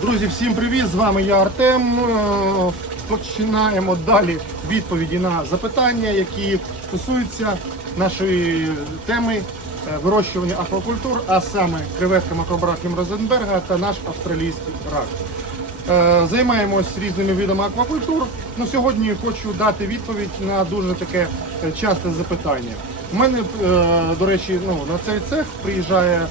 Друзі, всім привіт! З вами я Артем. Е, Починаємо далі відповіді на запитання, які стосуються нашої теми вирощування аквакультур, а саме креветка макробрахім Розенберга та наш австралійський рак. Е, Займаємось різними видами аквакультур. Ну, сьогодні хочу дати відповідь на дуже таке е, часте запитання. У мене, е, до речі, ну, на цей цех приїжджає е,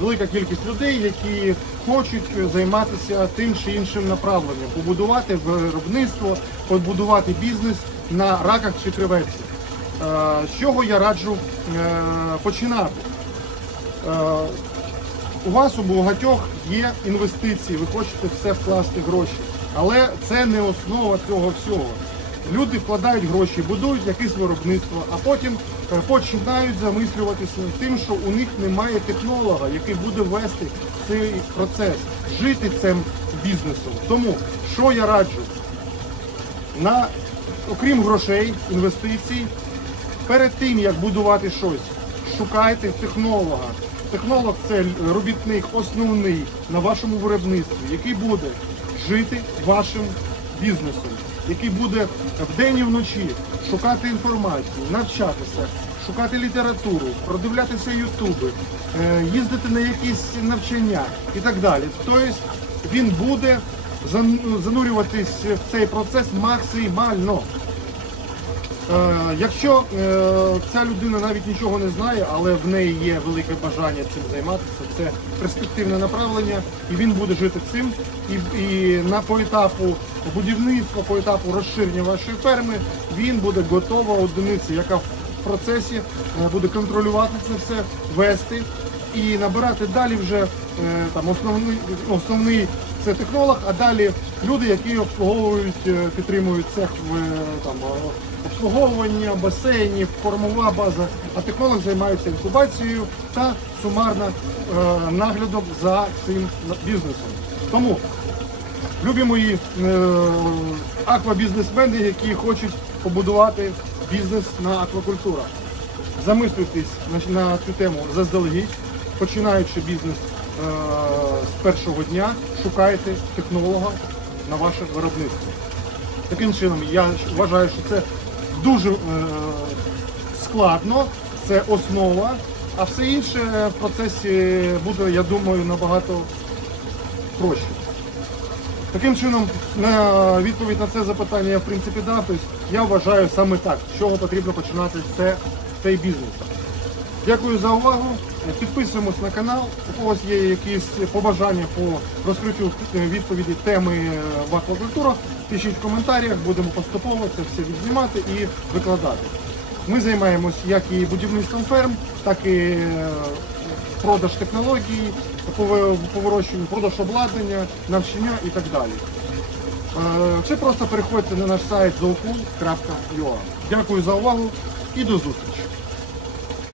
велика кількість людей, які хочуть займатися тим чи іншим направленням, побудувати виробництво, побудувати бізнес на раках чи креветці. Е, З чого я раджу е, починати? Е, у вас у багатьох є інвестиції, ви хочете все вкласти гроші, але це не основа цього всього. Люди вкладають гроші, будують якесь виробництво, а потім починають замислюватися тим, що у них немає технолога, який буде вести цей процес, жити цим бізнесом. Тому що я раджу? На окрім грошей, інвестицій, перед тим як будувати щось, шукайте технолога. Технолог це робітник основний на вашому виробництві, який буде жити вашим бізнесом, який буде вдень і вночі шукати інформацію, навчатися, шукати літературу, продивлятися ютуби, е, їздити на якісь навчання і так далі. Тобто він буде занурюватись в цей процес максимально. Е, Якщо е, ця людина навіть нічого не знає, але в неї є велике бажання цим займатися, це перспективне направлення, і він буде жити цим. І, і на по етапу будівництва, по етапу розширення вашої ферми, він буде готова одиниця, яка в процесі е, буде контролювати це все, вести і набирати далі вже е, там основний, основний це технолог, а далі люди, які обслуговують, е, підтримують цех в е, там обслуговування, басейнів, кормова база, а технолог займається інкубацією та сумарно наглядом за цим бізнесом. Тому любі мої аквабізнесмени, які хочуть побудувати бізнес на аквакультурах. Замислюйтесь на цю тему заздалегідь, починаючи бізнес е, з першого дня, шукайте технолога на ваше виробництво. Таким чином, я вважаю, що це дуже е, складно, це основа, а все інше в процесі буде, я думаю, набагато проще. Таким чином, на відповідь на це запитання я в принципі дав. Тобто я вважаю саме так, з чого потрібно починати це, цей бізнес. Дякую за увагу. Підписуємось на канал. У когось є якісь побажання по розкриттю відповіді теми е, в аквакультурах. Пишіть в коментарях, будемо поступово це все відзнімати і викладати. Ми займаємось як і будівництвом ферм, так і е, продаж технологій, по ви- по вирощуванню, продаж обладнання, навчання і так далі. Е, Чи просто переходьте на наш сайт zookul.ua. Дякую за увагу і до зустрічі!